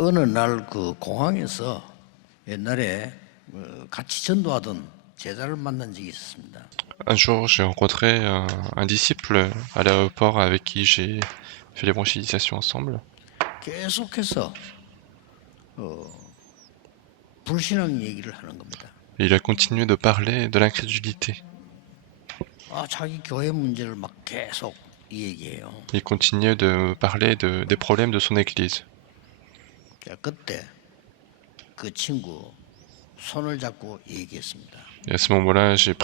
어느 날 그 공항에서 옛날에 같이 전도하던 제자를 만난 적이 있었습니다. Un jour, j'ai rencontré un disciple à l'aéroport avec qui j'ai fait l'évangélisation ensemble. 계속해서 불신앙 얘기를 하는 겁니다. Et il a continué de parler de l'incrédulité. 자기 교회 문제를 막 계속 얘기해요. Il continuait de parler des problèmes de son église. 자, 그때 그 친구 손을 잡고 얘기했습니다. Et à ce moment-là, j'ai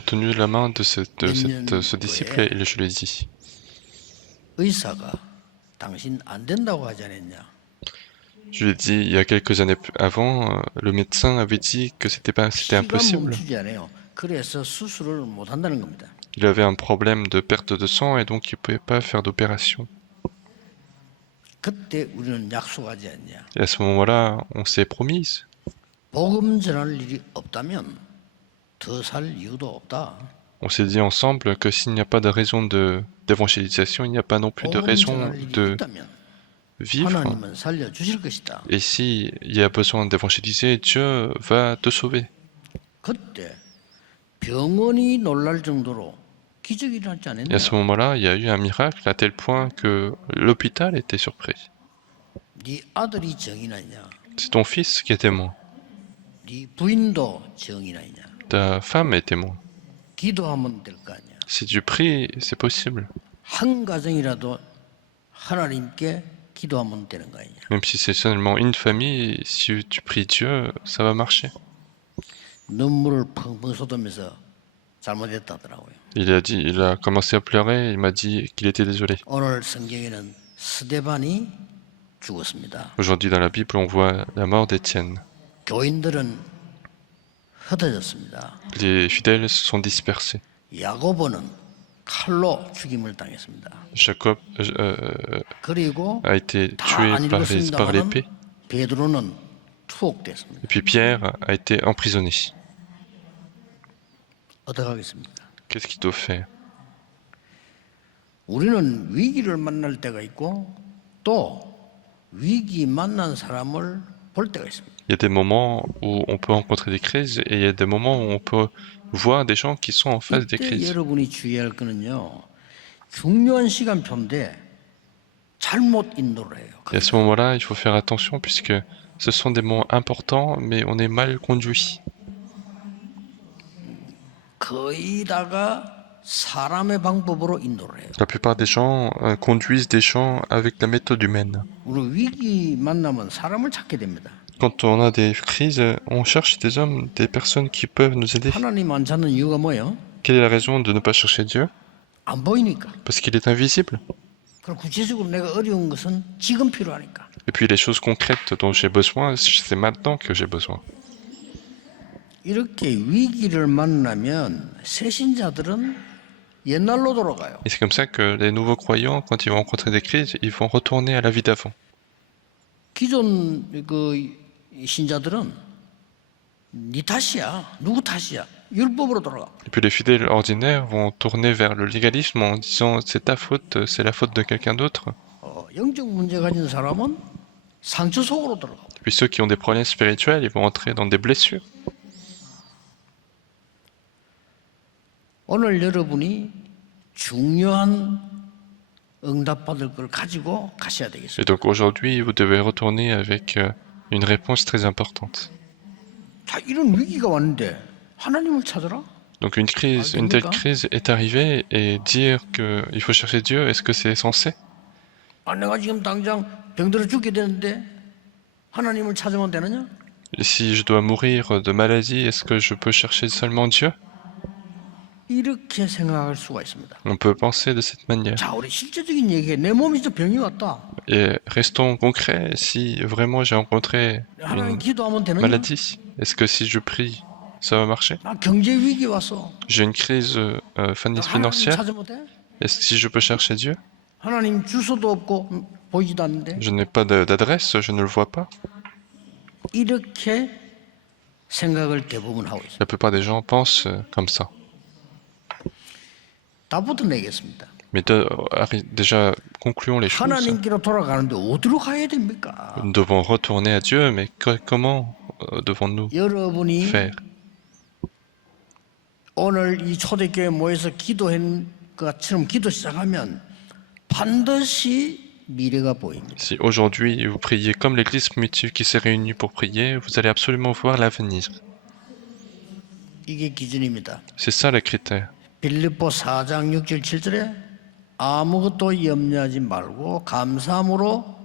tenu la main de ce disciple et je lui ai dit, 의사가 당신 안 된다고 하지 않았냐? je lui ai dit, il y a quelques années avant, le médecin avait dit que c'était 피가 impossible. 멈추지 않아요. 그래서 수술을 못 한다는 겁니다. Il avait un problème de perte de sang et donc il ne pouvait pas faire d'opération. 그때 우리는 약속하지 않냐? Et à ce moment-là, on s'est promise. 복음 전할 일이 없다면 더 살 이유도 없다. On s'est dit ensemble que s'il n'y a pas de raison d'évangélisation, il n'y a pas non plus de 복음 raison 전할 일이 de 있다면 vivre. 하나님은 살려 주실 것이다. Et s'il y a besoin d'évangéliser, Dieu va te sauver. 그때 병원이 놀랄 정도로 기적이 일어나지 Et à ce 않았냐? moment-là, il y a eu un miracle à tel point que l'hôpital était surpris. 네 아들이 정인하냐? C'est ton fils qui est témoin. 네 부인도 정인하냐? Ta femme est témoin. 기도하면 될 거 아니야. Si tu pries, c'est possible. 한 가정이라도 하나님께 기도하면 되는 거 아니냐? Même si c'est seulement une famille, si tu pries Dieu, ça va marcher. 눈물을 펑펑 쏟으면서 잘못했다더라고요. Il a commencé à pleurer, il m'a dit qu'il était désolé. 오늘 성경에는 스데반이 죽었습니다. Aujourd'hui, dans la Bible, on voit la mort d'Étienne. 교인들은 흩어졌습니다. Les fidèles se sont dispersés. 야고보는 칼로 죽임을 당했습니다. Jacob 그리고 a été 다 tué 안 par 읽었습니다만 l'épée. 베드로는 투옥됐습니다. Et puis Pierre a été emprisonné. 어떻게 하겠습니까? Qu'est-ce qu'il doit faire? 우리는 위기를 만날 때가 있고 또 위기 만난 사람을 볼 때가 있습니다. Il y a des moments où on peut rencontrer des crises et il y a des moments où on peut voir des gens qui sont en face des 이때 crises. 여러분이 주의할 거는요. 중요한 시간표인데 잘못 인도를 해요. Et à ce moment-là, il faut faire attention puisque ce sont des moments importants, mais on est mal conduit. 거의 다가 사람의 방법으로 인도를 해요. La plupart des gens conduisent des gens avec la méthode humaine. 우리 위기 만나면 사람을 찾게 됩니다. Quand on a des crises, on cherche des hommes, des personnes qui peuvent nous aider. 하나님 안 찾는 이유가 뭐예요? Quelle est la raison de ne pas chercher Dieu? 안 보이니까. Parce qu'il est invisible. 그럼 구체적으로 내가 어려운 것은 지금 필요하니까. Et puis les choses concrètes dont j'ai besoin, c'est maintenant que j'ai besoin. 이렇게 위기를 만나면 새신자들은 옛날로 돌아가요. Et c'est comme ça que les nouveaux croyants, quand ils vont rencontrer des crises, ils vont retourner à la vie d'avant. 기존 그 신자들은 네 탓이야, 누구 탓이야, 율법으로 돌아가. Et puis les fidèles ordinaires vont tourner vers le légalisme en disant c'est ta faute, c'est la faute de quelqu'un d'autre. 영적 문제 가진 사람은 상처 속으로 들어가. Et puis ceux qui ont des problèmes spirituels, ils vont entrer dans des blessures. 오늘 여러분이 중요한 응답받을 걸 가지고 가셔야 되겠어요. Et donc aujourd'hui, vous devez retourner avec une réponse très importante. 자, 이런 위기가 왔는데 하나님을 찾아라? Donc une telle crise est arrivée et dire qu'il faut chercher Dieu, est-ce que c'est censé? 내가 지금 당장 병들어 죽게 되는데 하나님을 찾으면 되느냐? Et si je dois mourir de maladie, est-ce que je peux chercher seulement Dieu? 이렇게 생각할 수가 있습니다. On peut penser de cette manière. 자, 우리 실제적인 얘기에 내 몸이 진짜 병이 왔다. Et restons concrets, si vraiment j'ai rencontré 하나님 une 기도하면 되느냐? maladie, est-ce que si je prie, ça va marcher? 나 경제 위기 왔어. J'ai une crise 하나님 financière, 찾으면 돼? est-ce que si je peux chercher Dieu? 하나님 주소도 없고 보이지도 않는데. Je n'ai pas d'adresse, je ne le vois pas. 이렇게 생각을 대부분 하고 있어요. La plupart des gens pensent comme ça. 답부터 내겠습니다. Mais déjà, concluons les choses. 하나님께로 돌아가는데 어디로 가야 됩니까? Nous devons retourner à Dieu, mais comment devons-nous 여러분이 faire? 오늘 이 초대교회 모여서 기도한 것처럼 기도 시작하면 반드시 미래가 보입니다. Si aujourd'hui vous priez comme l'église primitive qui s'est réunie pour prier, vous allez absolument voir l'avenir. 이게 기준입니다. C'est ça le critère. 빌립보 4장 6절 7절에 아무것도 염려하지 말고 감사함으로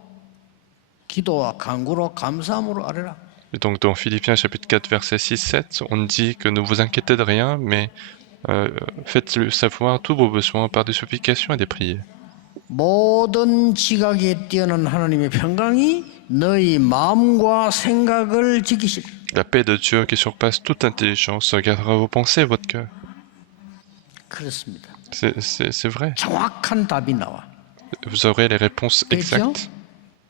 기도와 간구로 감사함으로 아뢰라. Et donc dans Philippiens chapitre 4 verset 6-7, on dit que ne vous inquiétez de rien, mais faites-le savoir tous vos besoins par des supplications et des prières. 모든 지각에 뛰어난 하나님의 평강이 너희 마음과 생각을 지키시리. La paix de Dieu qui surpasse toute intelligence gardera vos pensées et votre cœur. 그렇습니다. C'est vrai. 정확한 답이 나와. Vous aurez les réponses 그렇죠? exactes,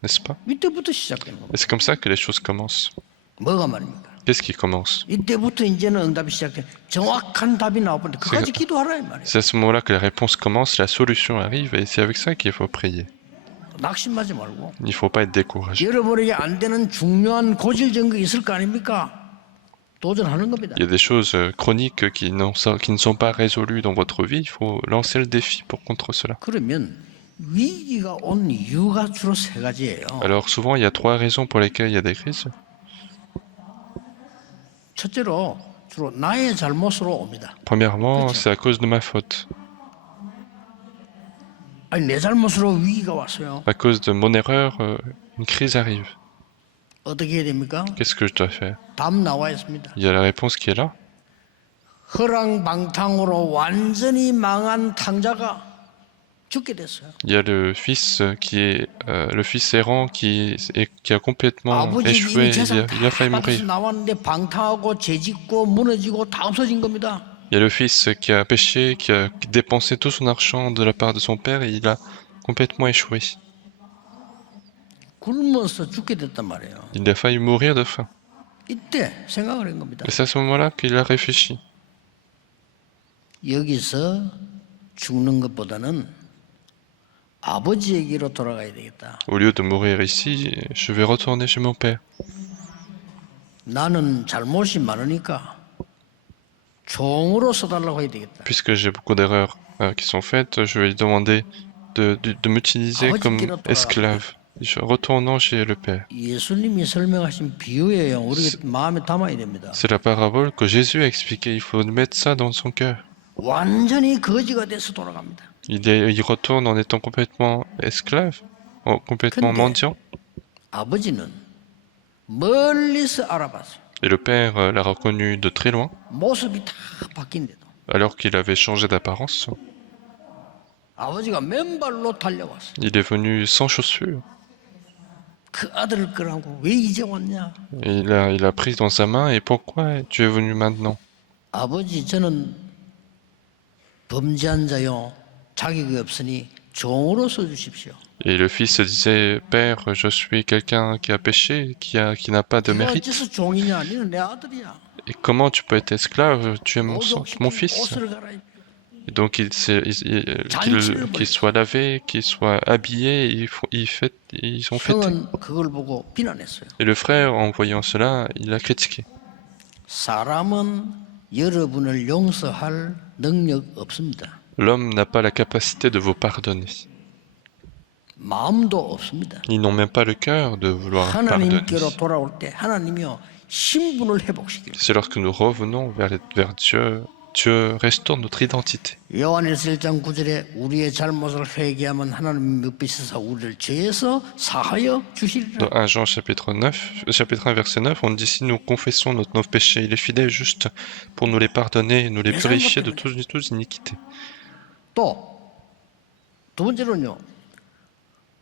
n'est-ce pas? 이때부터 시작되는 겁니다. Et c'est comme ça que les choses commencent. 뭐가 말입니까? Qu'est-ce qui commence? 이때부터 이제는 응답이 시작돼. 정확한 답이 나오는데 그까지 기도하라 이 말이에요. C'est à ce moment-là que la réponse commence, la solution arrive, et c'est avec ça qu'il faut prier. 낙심하지 말고. Il ne faut pas être découragé. 여러분에게 안 되는 중요한 고질적인 거 있을 거 아닙니까? 도전하는 겁니다. Il y a des choses chroniques qui ne sont pas résolues dans votre vie, il faut lancer le défi pour contre cela. 그러면 위기가 온 이유가 주로 세 가지예요. Alors souvent, il y a trois raisons pour lesquelles il y a des crises. 첫째로 주로 나의 잘못으로 옵니다. Premièrement, c'est à cause de ma faute. 아니 내 잘못으로 위기가 왔어요. À cause de mon erreur, une crise arrive. 어떻게 해야 됩니까? Qu'est-ce que je dois faire? 답 나와 있습니다. Il y a la réponse qui est là. 허랑방탕으로 완전히 망한 탕자가 죽게 됐어요. Il y a le fils qui est le fils errant qui a complètement 아버지 échoué. 이미 재산 Il a failli 다 받아서 mourir. 나왔는데 방탕하고 죄짓고 무너지고 다 없어진 겁니다. Il y a le fils qui a péché, qui a dépensé tout son argent de la part de son père et il a complètement échoué. 굶어서 죽게 됐단 말이에요. Il a failli mourir de faim. 이때 생각을 한 겁니다. Et c'est à ce moment-là qu'il a réfléchi. 여기서 죽는 것보다는 아버지에게로 돌아가야 되겠다. Au lieu de mourir ici, je vais retourner chez mon père. 나는 잘못이 많으니까 종으로 써달라고 해야 되겠다. Puisque j'ai beaucoup d'erreurs qui sont faites, je vais lui demander de m'utiliser comme esclave. Retournons chez le père. 예수님이 설명하신 비유예요. 우리가 마음에 담아야 됩니다. C'est la parabole que Jésus a expliquée. Il faut mettre ça dans son cœur. 완전히 거지가 돼서 돌아갑니다. Il retourne en étant complètement esclave, complètement 근데 mendiant. 아버지는 멀리서 알아봤어요. Et le père l'a reconnu de très loin, 모습이 다 바뀐데도 alors qu'il avait changé d'apparence. 아버지가 맨발로 달려왔어요. Il est venu sans chaussures. 그 아들을 끄라고 왜 이제 왔냐? Et il a pris dans sa main. Et pourquoi tu es venu maintenant? 아버지 저는 범죄한 자요. 자격이 없으니 종으로 써주십시오. Et le fils se disait, Père, je suis quelqu'un qui a péché, qui n'a pas de 내가 mérite. 어째서 종이냐? 너는 내 아들이야. Et comment tu peux être esclave? Tu es mon fils. 옷을 갈아입혀. Et donc qu'il soit lavé, qu'il soit habillé, ils ont fêté. 형은 그걸 보고 비난했어요. Et le frère, en voyant cela, il a critiqué. 사람은 여러분을 용서할 능력 없습니다. L'homme n'a pas la capacité de vous pardonner. 마음도 없습니다. Ils n'ont même pas le cœur de vouloir pardonner. 하나님께로 돌아올 때 하나님이요 신분을 회복시켜요. C'est lorsque nous revenons vers Dieu, Dieu restaure notre identité. 요한일서 1장 9절에 우리의 잘못을 회개하면 하나님이 묵비시사 우리를 죄에서 사하여 주시리라. Dans 1 Jean chapitre 1 verset 9, on dit si nous confessons nos péchés, il est fidèle et juste pour nous les pardonner et nous les purifier de toute iniquité. 또 두 번째로는요.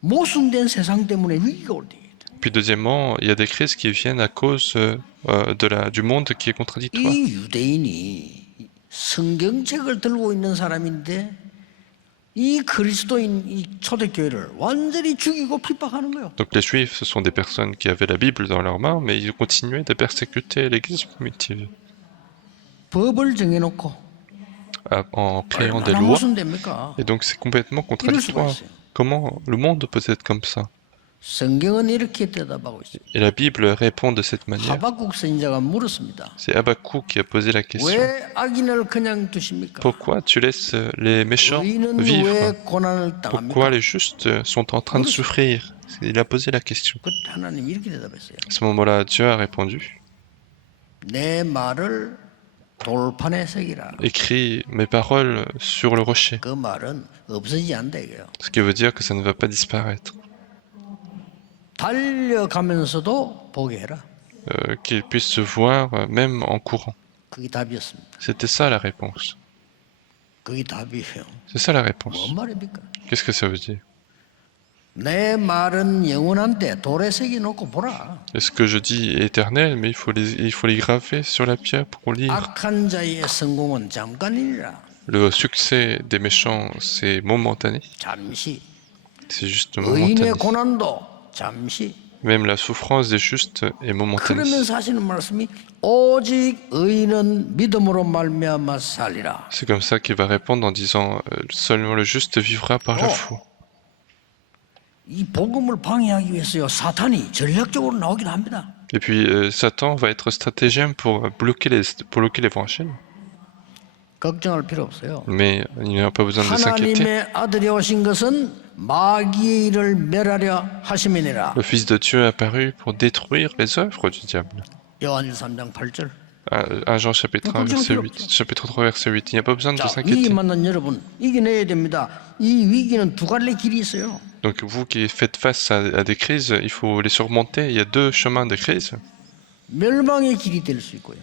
모순된 세상 때문에 위기가 올 때. Puis deuxièmement, il y a des crises qui viennent à cause du monde qui est contradictoire. 이 유대인이 성경책을 들고 있는 사람인데 이 그리스도인 이 초대교회를 완전히 죽이고 핍박하는 거예요. Donc les Juifs, ce sont des personnes qui avaient la Bible dans leurs mains, mais ils continuaient de persécuter l'Église primitive. 법을 정해놓고 en créant des 얼마나 lois. 모순됩니까? Et donc c'est complètement 이럴 수가 contradictoire. 있어요. Comment le monde peut être comme ça? 성경은 이렇게 대답하고 있어요. Et la Bible répond de cette manière. 하박국 선지자가 물었습니다. C'est Habakkuk qui a posé la question. 왜 악인을 그냥 두십니까? Pourquoi tu laisses les méchants 의인은 왜 vivre? 고난을 Pourquoi 당합니까? les justes sont en train de souffrir? Il a posé la question. 그때 하나님 이렇게 대답했어요. À ce moment-là, Dieu a répondu, 내 말을 돌판에 새기라. écris mes paroles sur le rocher. 그 말은 없어지지 않다 이거예요. Ce qui veut dire que ça ne va pas disparaître. 달려가면서도 보게 해라. Qu'ils puissent se voir même en courant. 그게 답이었습니다. C'était ça la réponse. 그게 답이에요. C'est ça la 뭔 réponse. 말입니까? Qu'est-ce que ça veut dire? 내 말은 영원한데 돌에 새겨 놓고 보라. Est-ce que je dis éternel, mais il faut les graver sur la pierre pour lire. 악한 자의 성공은 잠깐이니라. Le succès des méchants, c'est momentané. 잠시. C'est juste 의인의 momentané. 고난도 잠시. Même la souffrance des justes est momentanée. 그러면서 하시는 말씀이 오직 의인은 믿음으로 말미암아 살리라. C'est comme ça qu'il va répondre en disant seulement le juste vivra par la Oh. foi. 이 복음을 방해하기 위해서요 사탄이 전략적으로 나오기도 합니다. Et puis Satan va être stratagème pour bloquer l'évangile. 걱정할 필요 없어요. Mais il n'y a pas besoin de s'inquiéter. 하나님의 아들이 오신 것은 마귀의 일을 멸하려 하심이니라. Le Fils de Dieu est apparu pour détruire les œuvres du diable. 요한일 3장 8절. 1 Jean chapitre 1 verset 8. Chapitre 3 verset 8. Il n'y a pas besoin de 자, s'inquiéter. 위기 만난 여러분 이겨내야 됩니다. 이 위기는 두 갈래 길이 있어요. Donc vous qui faites face à des crises, il faut les surmonter. Il y a deux chemins de crise. 멸망의 길이 될 수 있고요.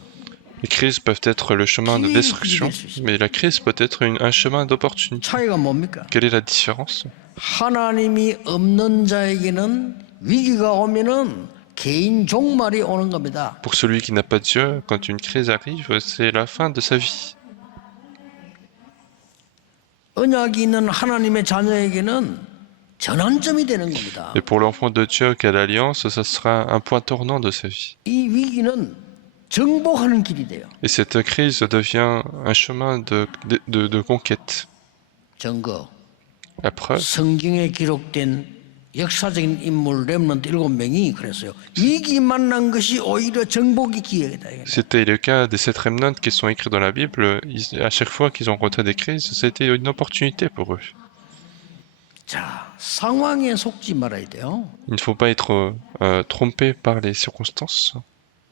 Les crises peuvent être le chemin de destruction, mais la crise peut être un chemin d'opportunité. 차이가 뭡니까? Quelle est la différence? 하나님이 없는 자에게는 위기가 오면은 개인 종말이 오는 겁니다. Pour celui qui n'a pas Dieu, quand une crise arrive, c'est la fin de sa vie. 언약이 있는 하나님의 자녀에게는 전환점이 되는 겁니다. Et pour l'enfant de Dieu qui a l'alliance, ça sera un point tournant de sa vie. 이 위기는 정복하는 길이 돼요. Et cette crise devient un chemin de conquête. 증거. La preuve, 성경에 기록된 역사적인 인물 렘넌트 7명이 그랬어요. 위기 만난 것이 오히려 정복의 기회다. c'était le cas des 7 remnants qui sont écrits dans la Bible. À chaque fois qu'ils ont rencontré des crises, c'était une opportunité pour eux. 자, 상황에 속지 말아야 돼요. Il ne faut pas être trompé par les circonstances.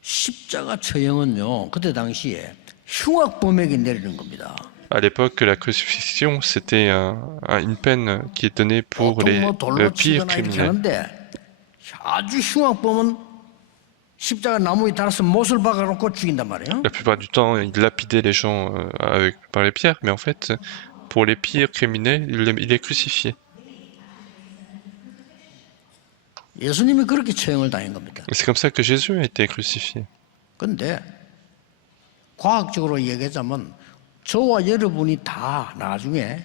십자가 처형은요. 그때 당시에 흉악범에게 내리는 겁니다. À l'époque, la crucifixion, c'était une peine qui est donnée pour 보통 les 뭐 돌로 pires 치거나 이렇게 criminels. 하는데 아주 흉악범은 십자가 나무에 달아서 못을 박아놓고 죽인단 말이에요. La plupart du temps, ils lapidaient les gens par les pierres, mais en fait, pour les pires criminels, il est crucifié. 예수님이 그렇게 처형을 당한 겁니다. Et c'est comme ça que Jésus a été crucifié. 근데 과학적으로 얘기하자면 저와 여러분이 다 나중에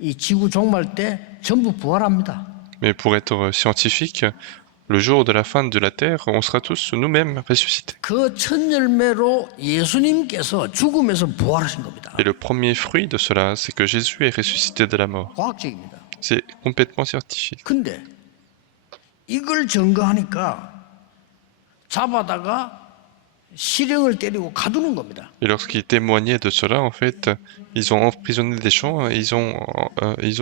이 지구 종말 때 전부 부활합니다. Mais pour être scientifique, le jour de la fin de la Terre, on sera tous nous-mêmes ressuscités. 그 첫 열매로 예수님께서 죽음에서 부활하신 겁니다. Et le premier fruit de cela, c'est que Jésus est ressuscité de la mort. 과학적입니다. C'est complètement scientifique. 근데 이걸 증거하니까 잡아다가 실형을 때리고 가두는 겁니다. Et lorsqu'ils témoignaient de cela, en fait, ils ont emprisonné des gens et ils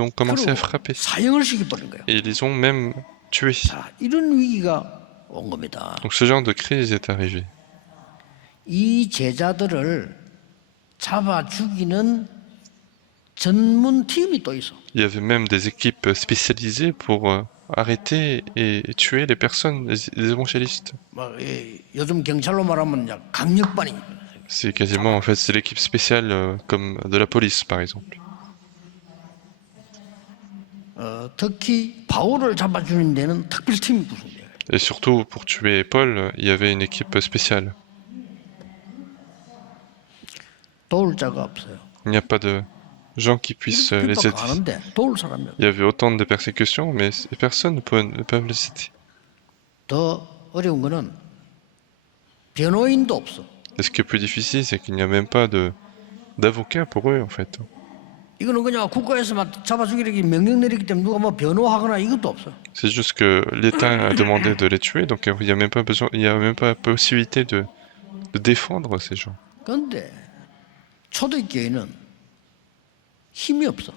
ont commencé à frapper. 사형을 시켜버린 거예요. Et ils les ont même tués. 자, 이런 위기가 온 겁니다. Donc ce genre de crise est arrivé. 이 제자들을 잡아 죽이는 전문 팀이 또 있어. Il y avait même des équipes spécialisées pour arrêter et tuer les personnes, les évangélistes. 요즘 경찰로 말하면 이제 강력반이. C'est quasiment, en fait, c'est l'équipe spéciale comme de la police, par exemple. 특히 바울을 잡아주는 데는 특별팀이 구성돼요. Et surtout, pour tuer Paul, il y avait une équipe spéciale. 도울 자가 없어요. Il n'y a pas de gens qui puissent les aider. 가는데 도울 사람이 없어요. Il y avait autant de persécutions, mais personne ne peuvent les aider. 더 어려운 거는 변호인도 없어. Et ce qui est plus difficile, c'est qu'il n'y a même pas d'avocats pour eux, en fait. 이거는 그냥 국가에서만 잡아 죽이기 명령 내리기 때문에 누가 뭐 변호하거나 이것도 없어. C'est juste que l'État a demandé de les tuer, donc il n'y a même pas besoin, il y a même pas possibilité de défendre ces gens. 그런데 초대교회는 힘이 없어.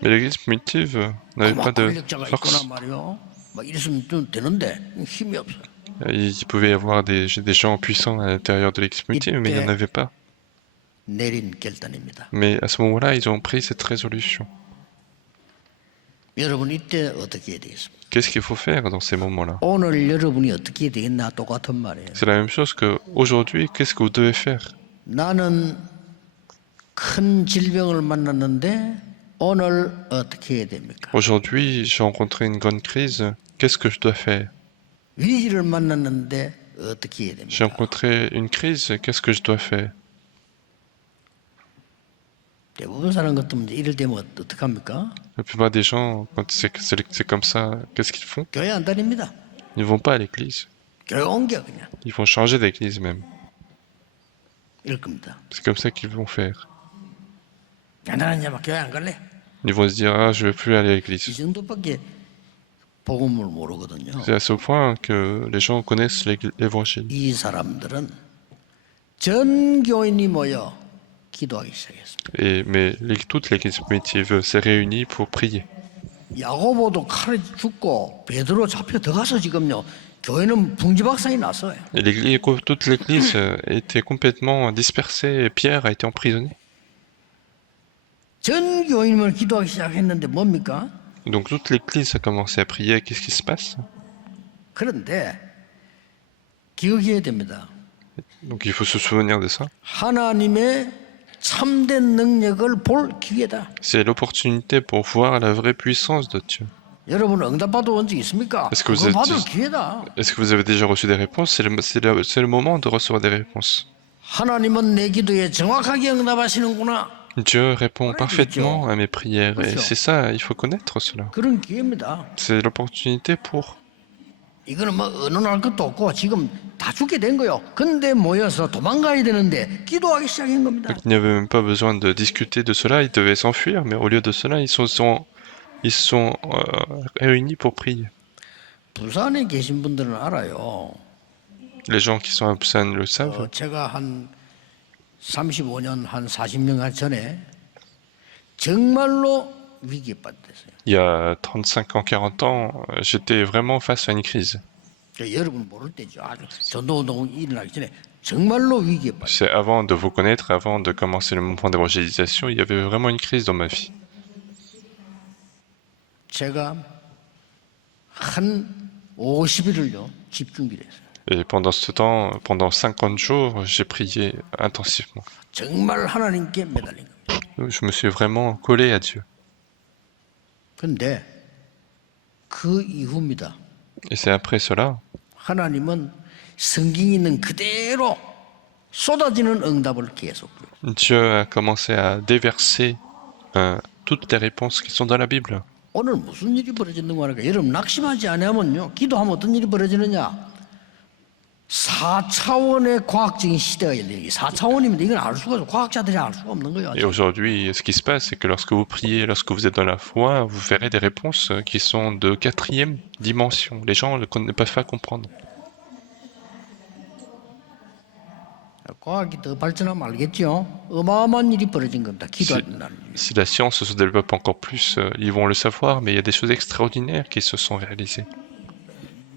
Mais l'église primitive n'avait pas 막 de 권력자가 있거나 force. 말이요. 막 이랬으면 좀 되는데 힘이 없어. Il pouvait y avoir des gens puissants à l'intérieur de l'église primitive, mais il n'y en avait pas. 내린 결단입니다. Mais à ce moment-là, ils ont pris cette résolution. 여러분 이때 어떻게 해야 되겠습니까? Qu'est-ce qu'il faut faire dans ces moments-là? 오늘 여러분이 어떻게 해야 되겠나 똑같은 말이에요. C'est la même chose qu'aujourd'hui, qu'est-ce que vous devez faire? 나는 큰 질병을 만났는데 오늘 어떻게 해야 됩니까? Aujourd'hui, j'ai rencontré une grande crise, qu'est-ce que je dois faire? 위기를 만났는데 어떻게 해야 J'ai 됩니까? rencontré une crise, qu'est-ce que je dois faire? 대부분 사람 같으면 이럴 때면 어떻게 합니까? La plupart des gens, quand c'est comme ça, qu'est-ce qu'ils font? 교회 안 다닙니다. Ils ne vont pas à l'église. 교회 옮겨 그냥 Ils vont changer d'église même. 이럴 겁니다. C'est comme ça qu'ils vont faire. 야, 나는 이제 막 교회 안 갈래. Ils vont se dire, ah, je ne vais plus aller à 이 l'église. 정도밖에 복음을 모르거든요. C'est à ce point que les gens connaissent l'évangile. 이 사람들은 전 교인이 모여 기도하기 시작했습니다. Mais toute l'église primitive s'est réunie pour prier. 야고보도 칼에 죽고 베드로 잡혀 들어가서 지금요 교회는 풍지박산이 났어요. Et toute l'église était complètement dispersée et Pierre a été emprisonné. 전 교인을 기도하기 시작했는데 뭡니까? Donc toute l'église a commencé à prier. Qu'est-ce qui se passe? 그런데 기억해야 됩니다. Donc il faut se souvenir de ça. 하나님의 참된 능력을 볼 기회다. C'est l'opportunité pour voir la vraie puissance de Dieu. 여러분 응답받아 온 적 있습니까? Est-ce que vous 그거 êtes- 받을 기회다. Est-ce que vous avez déjà reçu des réponses? C'est le moment de recevoir des réponses. 하나님은 내 기도에 정확하게 응답하시는구나. Dieu répond Ouais, parfaitement Dieu. à mes prières. Et Bien sûr. c'est ça, il faut connaître cela. 그런 기회입니다. C'est l'opportunité pour. 이거는 뭐 의논할 것도 없고 지금 다 죽게 된 거요. 근데 모여서 도망가야 되는데 기도하기 시작한 겁니다. Donc, il n'y avait même pas besoin de discuter de cela, ils devaient s'enfuir, mais au lieu de cela, ils sont réunis pour prier. 부산에 계신 분들은 알아요. Les gens qui sont à Busan le savent. 제가 한 35년, 한 40년 전에 정말로 위기에 빠졌어요. Il y a 35 ans, 40 ans, j'étais vraiment face à une crise. 여러분 모를 때죠. 아주 전도운동 일어나기 전에 정말로 위기에 빠졌어요. C'est avant de vous connaître, avant de commencer le mouvement d'évangélisation, il y avait vraiment une crise dans ma vie. 제가 한 50일을요 집중기를 했어요. Et pendant ce temps, pendant 50 jours, j'ai prié intensivement. 정말 하나님께 매달린 겁니다. Je me suis vraiment collé à Dieu. 그런데 그 이후입니다. Et c'est après cela, 하나님은 성경에 있는 그대로 쏟아지는 응답을 계속 줘요. Dieu a commencé à déverser toutes les réponses qui sont dans la Bible. 오늘 무슨 일이 벌어지는 거니까 여러분 낙심하지 않으면요 기도하면 어떤 일이 벌어지느냐 4차원의 과학적인 시대가 열리는 게 4차원입니다. 이건 알 수가 없어. 과학자들이 알 수가 없는 거예요. Et aujourd'hui, ce qui se passe, c'est que lorsque vous priez, lorsque vous êtes dans la foi, vous verrez des réponses qui sont de 4e dimension. Les gens ne peuvent pas comprendre. 과학이 더 발전하면 알겠죠. 어마어마한 일이 벌어진 겁니다. 기도하는 날. Si la science se développe encore plus, ils vont le savoir, mais il y a des choses extraordinaires qui se sont réalisées.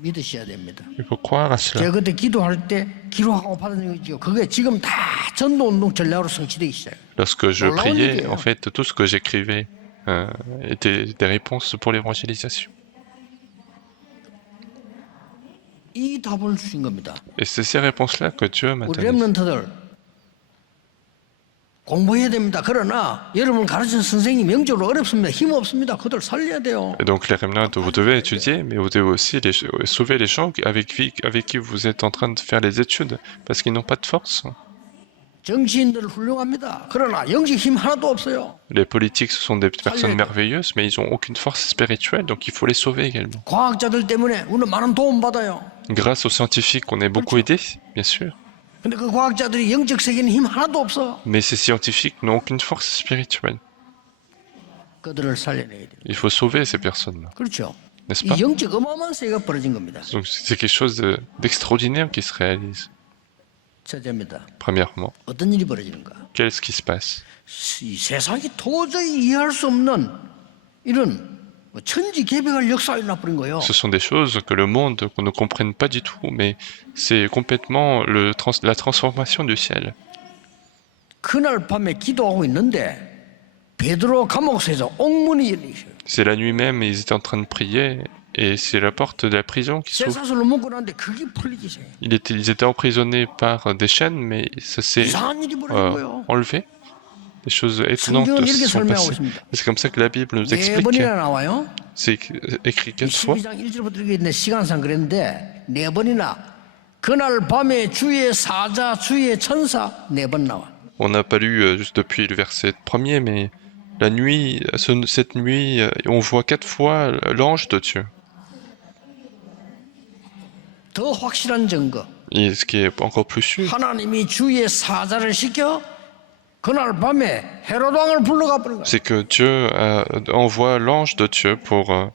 믿으셔야 됩니다. Il faut croire à 제가 cela. 그때 기도할 때 기도하고 받은 거죠. 그게 지금 다 전도운동 전략으로 성취되기 시작해요. Lorsque je Dans la priais, unité, en fait, tout ce que j'écrivais était des réponses pour l'évangélisation. 이 답을 주신 겁니다. Et c'est ces réponses-là que Dieu m'a 우리 données. 렘넌트들 공부해야 됩니다. 그러나 여러분 가르치는 선생님 영적으로 어렵습니다. 힘 없습니다. 그들 살려야 돼요. Et donc les remnants, vous devez étudier, mais vous devez aussi sauver les gens avec qui vous êtes en train de faire les études, parce qu'ils n'ont pas de force. 정치인들 훌륭합니다. 그러나 영적 힘 하나도 없어요. Les politiques, ce sont des personnes Salve. merveilleuses, mais ils n'ont aucune force spirituelle, donc il faut les sauver également. 과학자들 때문에 우리는 많은 도움 받아요. Grâce aux scientifiques, on est beaucoup aidés, bien sûr. 근데 그 과학자들이 영적 세계는 힘 하나도 없어. Mais ces scientifiques n'ont aucune force spirituelle. 그들을 살려내야 돼. Il faut sauver ces personnes-là, 그렇죠. n'est-ce pas? 이 영적 어마어마한 세계가 벌어진 겁니다. Donc c'est quelque chose d'extraordinaire qui se réalise. 첫째입니다. Premièrement, 어떤 일이 벌어지는가? qu'est-ce qui se passe? 이 세상이 도저히 이해할 수 없는 이런 천지개벽할 역사가 일어나버린 거예요. Ce sont des choses que le monde qu'on ne comprenne pas du tout, mais c'est complètement la transformation du ciel. 그날 밤에 기도하고 있는데 베드로 감옥에서 옥문이 열리셔요. C'est la nuit même, ils étaient en train de prier, et c'est la porte de la prison qui s'ouvre. 쇠사슬로 묶어놨는데 그게 풀리기 시작해요. Ils étaient emprisonnés par des chaînes, mais ça s'est 이상한 일이 벌어진 거예요. enlevé. Des choses étonnantes 성경은 se 이렇게 sont 설명하고 passées. 있습니다. Et c'est comme ça que la Bible nous 네 explique. 번이나 나와요. C'est écrit 4 fois. 12장 1절부터 이렇게 있는데 시간상 그랬는데 네 번이나 그날 밤에 주의 사자 주의 천사 네 번 나와. On n'a pas lu juste depuis le verset premier, mais la nuit, cette nuit, on voit 4 fois l'ange de Dieu. 더 확실한 증거. Et ce qui est encore plus sûr, 하나님이 주의 사자를 시켜 그날 밤에 헤롯 왕을 불러가 버린 거야. c'est que Dieu envoie l'ange de Dieu pour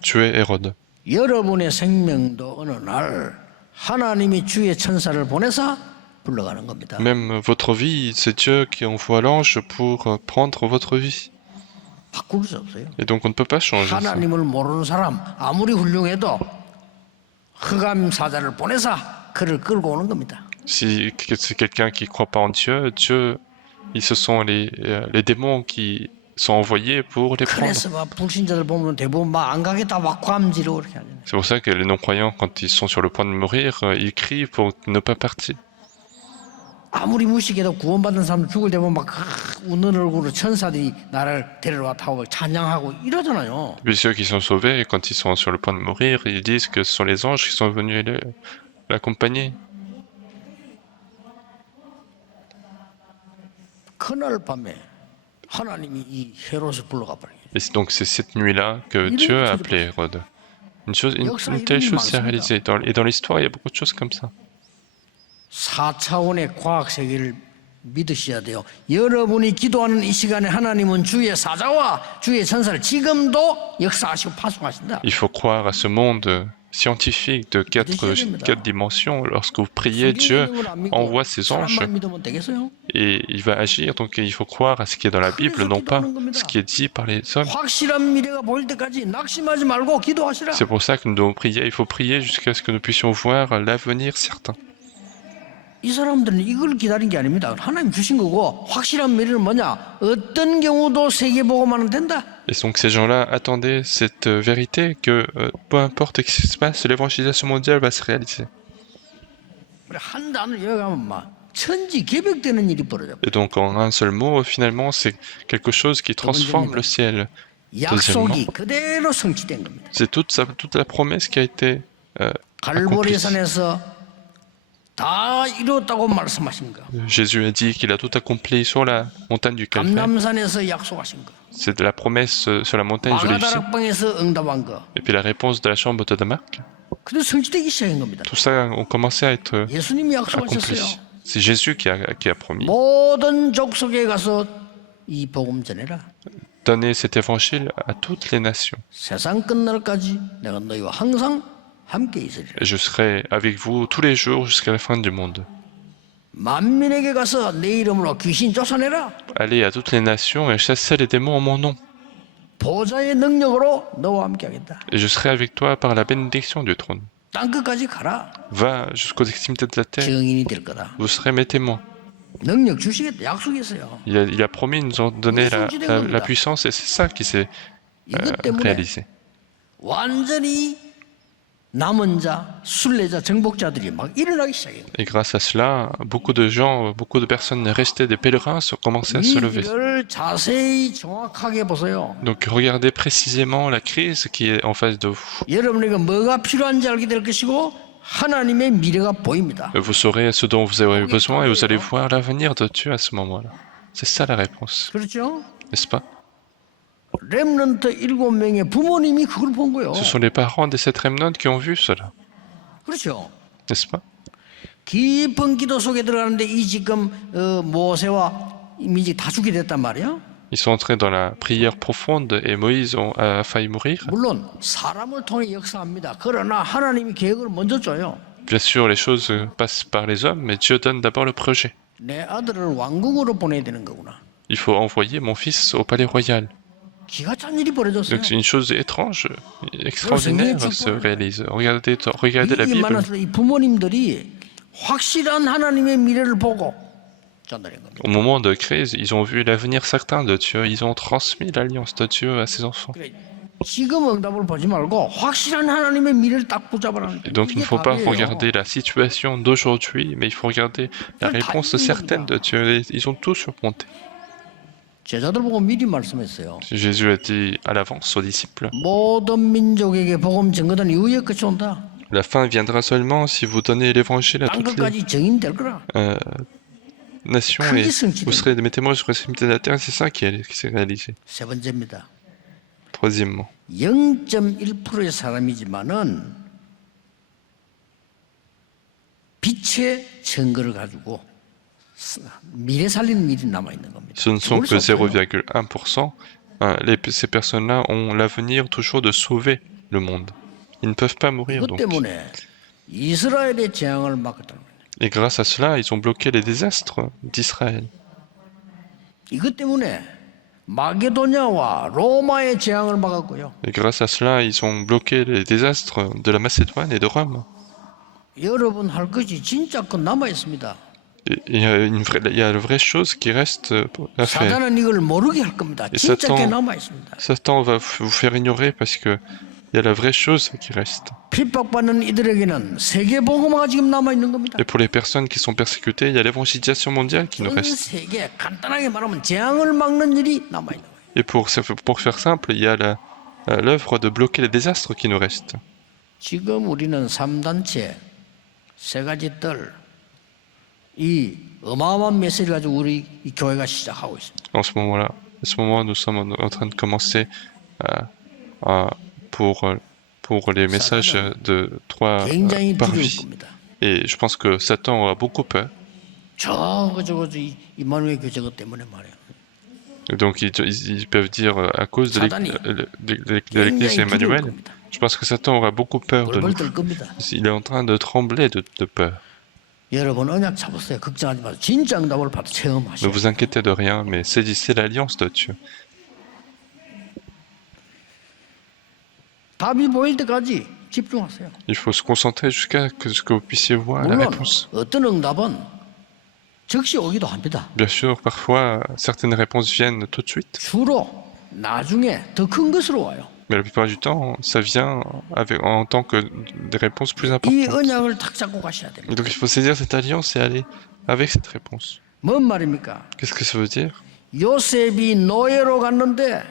tuer Hérode. 여러분의 생명도 어느 날 하나님이 주의 천사를 보내서 불러가는 겁니다. Même votre vie, c'est Dieu qui envoie l'ange pour prendre votre vie. 바꿀 수 없어요. Et donc on ne peut pas changer ça. 하나님을 모르는 사람 아무리 훌륭해도 흑암 사자를 보내서 그를 끌고 오는 겁니다. Si c'est quelqu'un qui ne croit pas en Dieu, ce sont les démons qui sont envoyés pour les prendre. 그래서 막 불신자들 보면 대부분 막 안 가겠다 막 고함지르고 이렇게 하잖아요. C'est pour ça que les non-croyants, quand ils sont sur le point de mourir, ils crient pour ne pas partir. 아무리 무식해도 구원받은 사람 죽을 때 보면 막 웃는 얼굴로 천사들이 나를 데리러 왔다고 찬양하고 이러잖아요. Puis ceux qui sont sauvés, quand ils sont sur le point de mourir, ils disent que ce sont les anges qui sont venus l'accompagner. 그날 밤에 하나님이 이 헤롯을 불러가 버려요. Et donc c'est cette nuit-là que Dieu a appelé Hérode. Une telle chose s'est réalisée. Et dans l'histoire, il y a beaucoup de choses comme ça. 4차원의 과학 세계를 믿으셔야 돼요. 여러분이 기도하는 이 시간에 하나님은 주의 사자와 주의 천사를 지금도 역사하시고 파송하신다. Il faut croire à ce monde scientifique de quatre dimensions. Lorsque vous priez, Dieu envoie ses anges 사람만 믿으면 되겠어요? et il va agir. Donc il faut croire à ce qui est dans la Bible, non pas ce qui est dit par les hommes. 확실한 미래가 보일 때까지 낙심하지 말고 기도하시라. C'est pour ça que nous devons prier. Il faut prier jusqu'à ce que nous puissions voir l'avenir certain. 이 사람들은 이걸 기다린 게 아닙니다. 하나님 주신 거고 확실한 미래는 뭐냐? 어떤 경우도 세계보고만은 된다. Et donc ces gens-là attendaient cette vérité que peu importe ce qui se passe, l'évangélisation mondiale va se réaliser. 한 단을 이어가면 막 천지 개벽되는 일이 벌어져. Et donc en un seul mot, finalement, c'est quelque chose qui transforme le ciel. 약속이 그대로 성취된 겁니다. C'est toute la promesse qui a été accomplie. 갈보리산에서 다 이루었다고 말씀하신 거. Jésus a dit qu'il a tout accompli sur la montagne du Calvaire. 감람산에서 약속하신 거. C'est de la promesse sur la montagne de l'Olysée. 마가다락방에서 응답한 거. Et puis la réponse de la chambre de Damarque. 그래서 성취되기 시작한 겁니다. Tout ça ont commencé à être 예수님이 accompli. 약속하셨어요. C'est Jésus qui a promis. 모든 족속에 가서 이 복음 전해라. Donner cet évangile à toutes les nations. 세상 끝날까지 내가 너희와 항상 함께 있으리라. Et je serai avec vous tous les jours jusqu'à la fin du monde. 만민에게 가서 내 이름으로 귀신 쫓아내라. Allez à toutes les nations et chassez les démons en mon nom. 보좌의 능력으로 너와 함께 하겠다. Et je serai avec toi par la bénédiction du trône. 땅 끝까지 가라. Va jusqu'aux extrémités de la terre. 증인이 될 거다. Vous serez mes témoins. 능력 주시겠다. 약속했어요. Il a promis de nous en donner la puissance et c'est ça qui s'est 이것 때문에 réalisé. 완전히 남은 자, 순례자, 정복자들이 막 일어나기 시작해요. Et grâce à cela, beaucoup de personnes restées des pèlerins ont commencé à se lever. 이를 자세히 정확하게 보세요. Donc regardez précisément la crise qui est en face de vous. 여러분에게 뭐가 필요한지 알게 될 것이고 하나님의 미래가 보입니다. Vous saurez ce dont vous avez besoin et vous allez voir l'avenir de Dieu à ce moment-là. C'est ça la réponse, 그렇죠? n'est-ce pas? 렘넌트 7명의 부모님이 그걸 본 거예요. Ce sont les parents des 7 remnants qui ont vu cela, 그렇죠? n'est-ce pas? 깊은 기도 속에 들어가는데 이 지금 모세와 이미 다 죽게 됐단 말이야. Ils sont entrés dans la prière profonde et Moïse a failli mourir. 물론 사람을 통해 역사합니다. 그러나 하나님이 계획을 먼저 줘요. Bien sûr, les choses passent par les hommes, mais Dieu donne d'abord le projet. 내 아들을 왕궁으로 보내야 되는 거구나. Il faut envoyer mon fils au palais royal. 기가 찬 일이 벌어졌어요. Donc une chose étrange, extraordinaire se réalise. Regardez la 이 Bible. 많아서 이 부모님들이 확실한 하나님의 미래를 보고 전달한 겁니다. Au moment de crise, ils ont vu l'avenir certain de Dieu. Ils ont transmis l'alliance de Dieu à ses enfants. 그래, 지금 응답을 보지 말고 확실한 하나님의 미래를 딱 붙잡으라는 Et donc il ne 이게 faut pas 답이에요. regarder la situation d'aujourd'hui, mais il faut regarder la réponse certaine de Dieu. Et ils ont tout surmonté. 제자들 보고 미리 말씀했어요. Jésus a dit à l'avance aux disciples, 모든 민족에게 복음 전거된 이후에 끝이 온다. la fin viendra seulement si vous donnez l'évangile à 땅 toutes les 끝까지 증인될 거라. nations et vous serez mes témoins sur l'extrémité de la terre. C'est ça qui s'est réalisé. 세 번째입니다. Troisièmement, 0.1%의 사람이지만은 빛의 증거를 가지고 미래 살리는 일이 남아 있는 겁니다. ce ne sont 죽을 que 수 없어요. 0,1%. Ces personnes-là ont l'avenir toujours de sauver le monde. Ils ne peuvent pas mourir 이것 donc. 때문에 이스라엘의 재앙을 막았다는 거예요. Et grâce à cela, ils ont bloqué les désastres d'Israël. 이것 때문에 마게도냐와 로마의 재앙을 막았고요. Et grâce à cela, ils ont bloqué les désastres de la Macédoine et de Rome. 여러분 할 것이 진짜 그 남아 있습니다. Et il y a de vraies choses qui restent à faire. 사단은 이걸 모르게 할 겁니다. 이 진짜 사탄- 게 남아 있습니다. Satan va vous faire ignorer parce que il y a la vraie chose qui reste. 핍박받는 이들에게는 세계 복음화가 지금 남아 있는 겁니다. Et pour les personnes qui sont persécutées, il y a l'évangélisation mondiale qui nous 전 reste. 세계 간단하게 말하면 재앙을 막는 일이 남아 있는 거예요. Et pour faire simple, il y a l'œuvre de bloquer les désastres qui nous reste. 지금 우리는 3단체 세 가지 이 어마어마한 메시지를 가지고 우리 이 교회가 시작하고 있습니다. En ce moment-là, à ce moment, nous sommes en train de commencer pour les messages de 3 굉장히 par 두려울 vie. 겁니다. Et je pense que Satan aura beaucoup peur. 저거 이만우의 교회 저것 때문에 말이에요. Et donc ils peuvent dire à cause de l'église 굉장히 두려울 Emmanuel, 겁니다. je pense que Satan aura beaucoup peur de 벌벌 nous. 떨 겁니다. Il est en train de trembler de peur. 여러분 언약 잡으세요. 걱정하지 마세요. 진짜 응답을 받아 Ne 체험하세요. vous inquiétez de rien, mais saisissez l'alliance de Dieu. 답이 보일 때까지 집중하세요. Il faut se concentrer jusqu'à ce que vous puissiez voir la 물론 réponse. 어떤 응답은 즉시 오기도 합니다. Bien sûr, parfois, certaines réponses viennent tout de suite, 주로 나중에 더 큰 것으로 와요. mais la plupart du temps, ça vient en tant que des réponses plus 이 importantes. 언약을 탁 잡고 가셔야 Et 됩니다. donc il faut saisir cette alliance et aller avec cette réponse. 뭔 말입니까? Qu'est-ce que ça veut dire? 요셉이 노예로 갔는데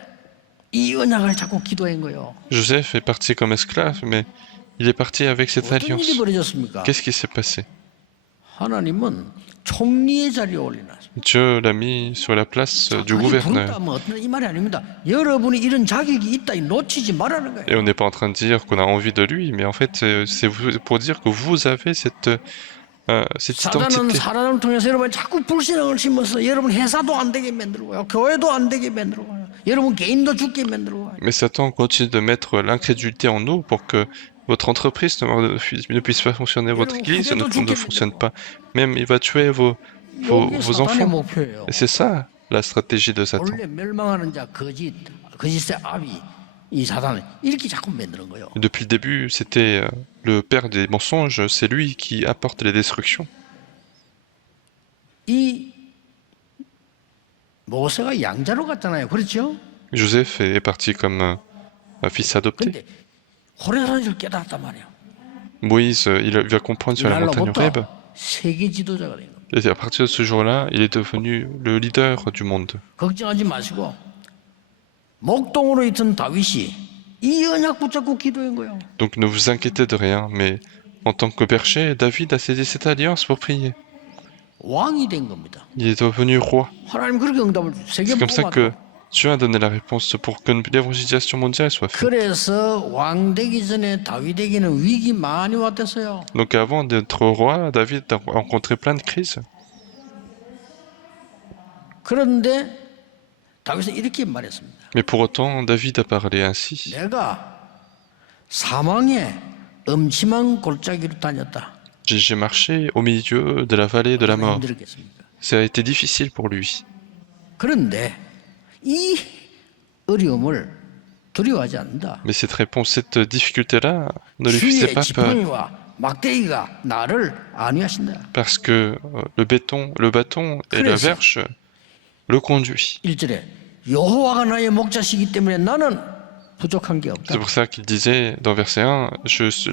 이 언약을 잡고 기도한 거예요. Joseph est parti comme esclave, mais il est parti avec cette 어떤 alliance. 일이 벌어졌습니까? Qu'est-ce qui s'est passé? 하나님은 총리의 자리에 올려놨습니다. Dieu l'a mis sur la place du 그게 gouverneur. 부럽다면 어떤 이 말이 아닙니다. 여러분이 이런 자격이 있다 놓치지 말라는 거예요. Et on n'est pas en train de dire qu'on a envie de lui, mais en fait, c'est pour dire que vous avez cette 사단은 identité. 사람을 통해서 여러분 자꾸 불신앙을 심어서 여러분 회사도 안 되게 만들고요, 교회도 안 되게 만들고요, 여러분 개인도 죽게 만들고요. Mais Satan continue de mettre l'incrédulité en nous pour que votre entreprise ne puisse pas fonctionner, votre église ne fonctionne pas. Même il va tuer vos 이게 사단의 enfants. 목표예요. Et c'est ça la stratégie de Satan. 원래 멸망하는 자 거짓의 아비 이 사단을 이렇게 자꾸 만드는 거예요. Et depuis le début, c'était le père des mensonges, c'est lui qui apporte les destructions. 이 모세가 양자로 갔잖아요, 그렇죠? Joseph est parti comme un fils adopté. 근데 호레산을 깨달았단 말이에요. Moïse, il va comprendre sur la montagne Horeb. 이날로부터 세계 지도자가 된 겁니다. Et à partir de ce jour-là, il est devenu le leader du monde. 걱정하지 마시고 목동으로 있던 다윗이 이 언약 붙잡고 기도한 거예요. Donc ne vous inquiétez de rien, mais en tant que berger, David a saisi cette alliance pour prier. 왕이 된 겁니다. Il est devenu roi. 하나님 그렇게 응답을 세계 C'est comme ça que Dieu a donné la réponse pour que l'évangélisation mondiale soit faite. 그래서 왕 되기 전에 다윗에게는 위기 많이 왔댔어요. Donc avant d'être roi, David a rencontré plein de crises. 그런데 다윗은 이렇게 말했습니다. Mais pour autant, David a parlé ainsi. 내가 사망의 음침한 골짜기로 다녔다. J'ai marché au milieu de la vallée de la 얼마나 mort. 힘들었겠습니까? Ça a été difficile pour lui. 그런데 이 어려움을 두려워하지 않는다. Mais cette réponse, cette difficulté-là ne lui 주의 faisait pas peur. 지팡이와 막대기가 나를 안위하신다. Parce que le bâton et la verge le conduit. 1절에 여호와가 나의 목자시기 때문에 나는 부족한 게 없다. C'est pour ça qu'il disait dans verset 1,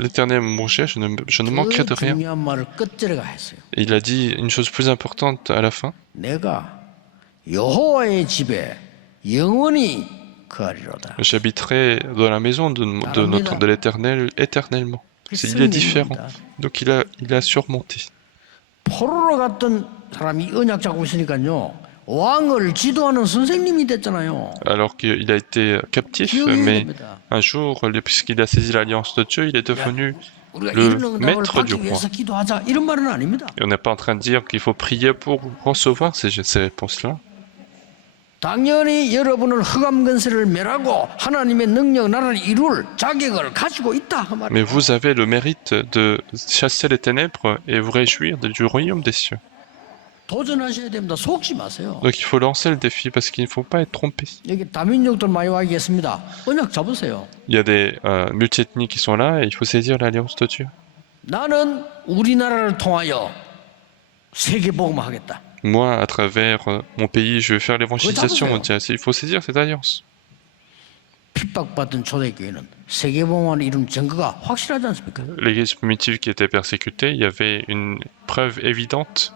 l'Éternel est mon berger, je ne manquerai de 그 rien. 중요한 말을 끝절에가 했어요. Et il a dit une chose plus importante à la fin. 내가 여호와의 집에 영원히 거하리로다. J'habiterai dans la maison de l'Éternel éternellement. Il est différent. Donc il a surmonté. 포로로 갔던 사람이 언약 잡고 있으니까요. 왕을 지도하는 선생님이 됐잖아요. Alors qu'il a été captif, mais un jour, puisqu'il a saisi l'alliance de Dieu, il est devenu le maître du roi. 기도하자 이런 말은 아닙니다. Et on n'est pas en train de dire qu'il faut prier pour recevoir ces réponses-là. 당연히 여러분은 흑암 근세를 멸하고 하나님의 능력 나라를 이룰 자격을 가지고 있다 그 말이에요. Mais vous avez le mérite de chasser les ténèbres et vous réjouir du royaume des cieux. 도전하셔야 됩니다. 속지 마세요. Donc il faut lancer le défi parce qu'il ne faut pas être trompé. 여기 다민족들 많이 와 계십니다. 언약 잡으세요. Il y a des multiethnies qui sont là et il faut saisir l'alliance de Dieu. 나는 우리나라를 통하여 세계 복음하겠다. Moi, à travers mon pays, je vais faire l'évangélisation mondiale. Il faut saisir cette alliance. 핍박받던 초대교회는 세계 복음을 이룬 증거가 확실하지 않습니까? L'Église primitive qui était persécutée, il y avait une preuve évidente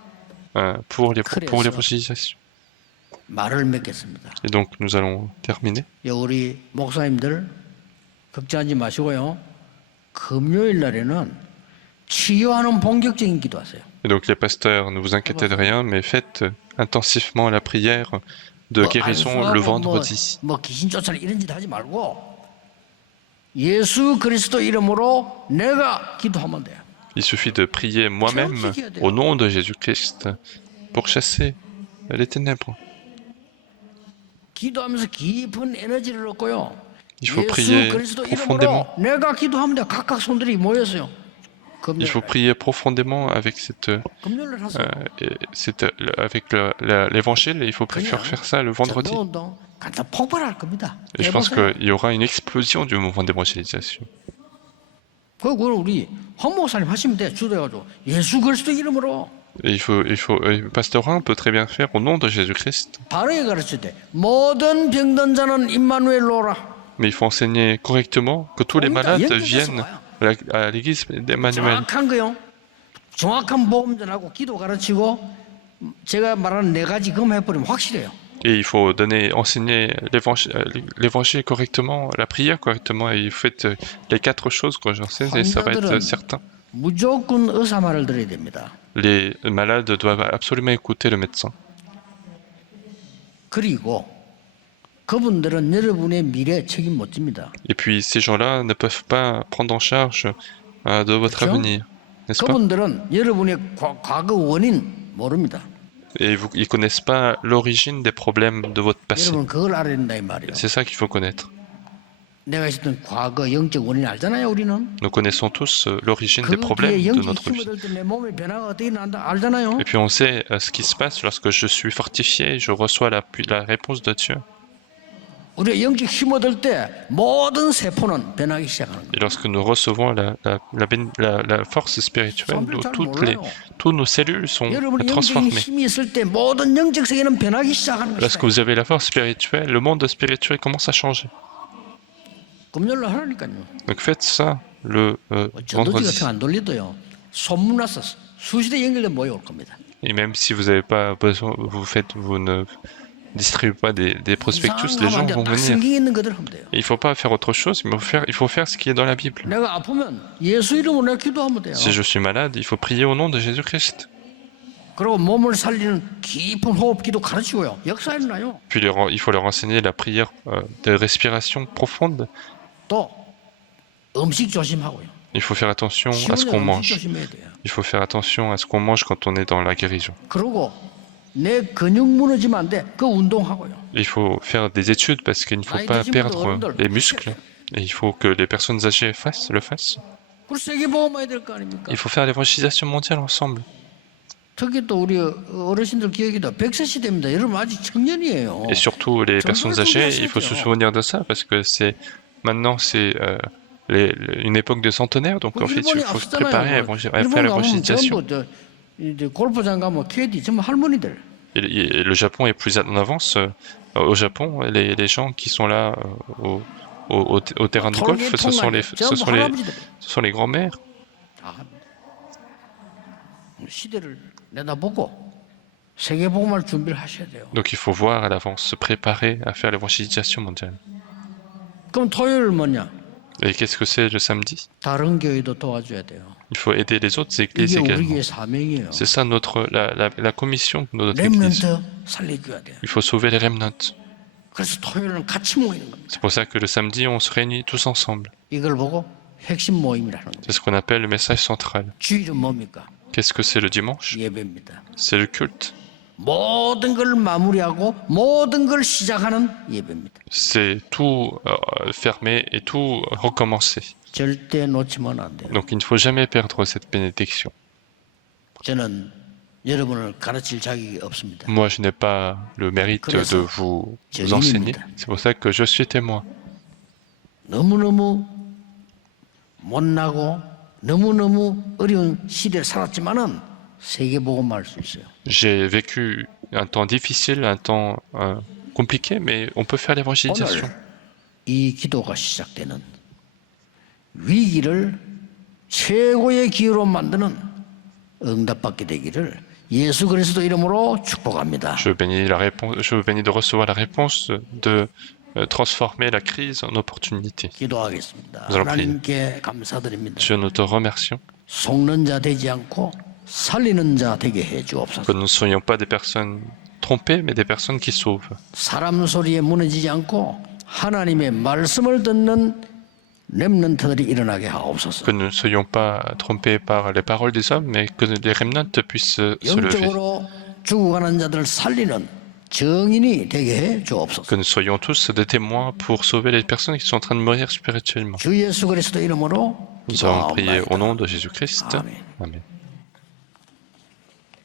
pour l'évangélisation. 말을 맺겠습니다. Et donc nous allons terminer. 우리 목사님들 걱정하지 마시고요. 금요일 날에는 치유하는 본격적인 기도하세요. Et donc les pasteurs, ne vous inquiétez de rien, mais faites intensivement la prière de guérison le vendredi. 뭐 귀신 쫓아내 이런 짓 하지 말고 예수 그리스도 이름으로 내가 기도하면 돼요. Il suffit de prier moi-même au nom de Jésus-Christ pour chasser les ténèbres. 기도하면서 깊은 에너지를 얻고요. Il faut prier profondément. 내가 기도하면 돼. 각각 손들이 모였어요. Il faut prier profondément avec avec l'évangile et il faut faire ça le vendredi. Et je pense qu'il y aura une explosion du mouvement d'évangélisation. Et le pasteur 1 peut très bien faire au nom de Jésus-Christ. Mais il faut enseigner correctement que tous les malades viennent à l'église d'Emmanuel. Et il faut enseigner l'évangile correctement, la prière correctement, et vous faites les 4 choses que j'enseigne et ça va être certain. Les malades doivent absolument écouter le médecin. Et puis ces gens-là ne peuvent pas prendre en charge de votre avenir, n'est-ce pas? Et ils ne connaissent pas l'origine des problèmes de votre passé. C'est ça qu'il faut connaître. Nous connaissons tous l'origine des problèmes de notre vie. Et puis on sait ce qui se passe lorsque je suis fortifié, je reçois la réponse de Dieu. Et lorsque nous recevons la force spirituelle, toutes nos cellules sont transformées. Lorsque vous avez la force spirituelle, le monde spirituel commence à changer. Donc faites ça le vendredi. Et même si vous n'avez pas besoin, vous ne distribuez pas des prospectus, les gens vont venir. Et il ne faut pas faire autre chose, mais il faut faire ce qui est dans la Bible. Si je suis malade, il faut prier au nom de Jésus-Christ. Puis il faut leur enseigner la prière de respiration profonde. Il faut faire attention à ce qu'on mange. Il faut faire attention à ce qu'on mange quand on est dans la guérison. Il faut faire des études parce qu'il ne faut pas perdre les muscles. Et il faut que les personnes âgées le fassent. Il faut faire l'évangélisation mondiale ensemble. Et surtout les personnes âgées, il faut se souvenir de ça parce que maintenant c'est une époque de centenaire, donc en fait il faut se préparer à faire l'évangélisation. Et le Japon est plus en avance. Au Japon, les gens qui sont là au terrain de golf, ce sont les grands-mères. Donc il faut voir à l'avance, se préparer à faire l'évangélisation mondiale. Et qu'est-ce que c'est le samedi? Il faut aider les autres églises également. C'est ça la commission de notre église. Il faut sauver les remnants. C'est pour ça que le samedi, on se réunit tous ensemble. C'est ce qu'on appelle le message central. Qu'est-ce que c'est le dimanche? C'est le culte. C'est tout fermer et tout recommencer. Donc il ne faut jamais perdre cette bénédiction. Moi, je n'ai pas le mérite de vous enseigner. C'est pour ça que je suis témoin. J'ai vécu un temps difficile, un temps compliqué, mais on peut faire l'évangélisation. Je bénis de recevoir la réponse de transformer la crise en opportunité. Nous allons prier. Dieu, nous te remercions. Que nous ne soyons pas des personnes trompées, mais des personnes qui sauvent. Que nous ne soyons pas trompés par les paroles des hommes, mais que les remnants puissent se lever. Que nous soyons tous des témoins pour sauver les personnes qui sont en train de mourir spirituellement. Nous avons prié au nom de Jésus-Christ. Amen.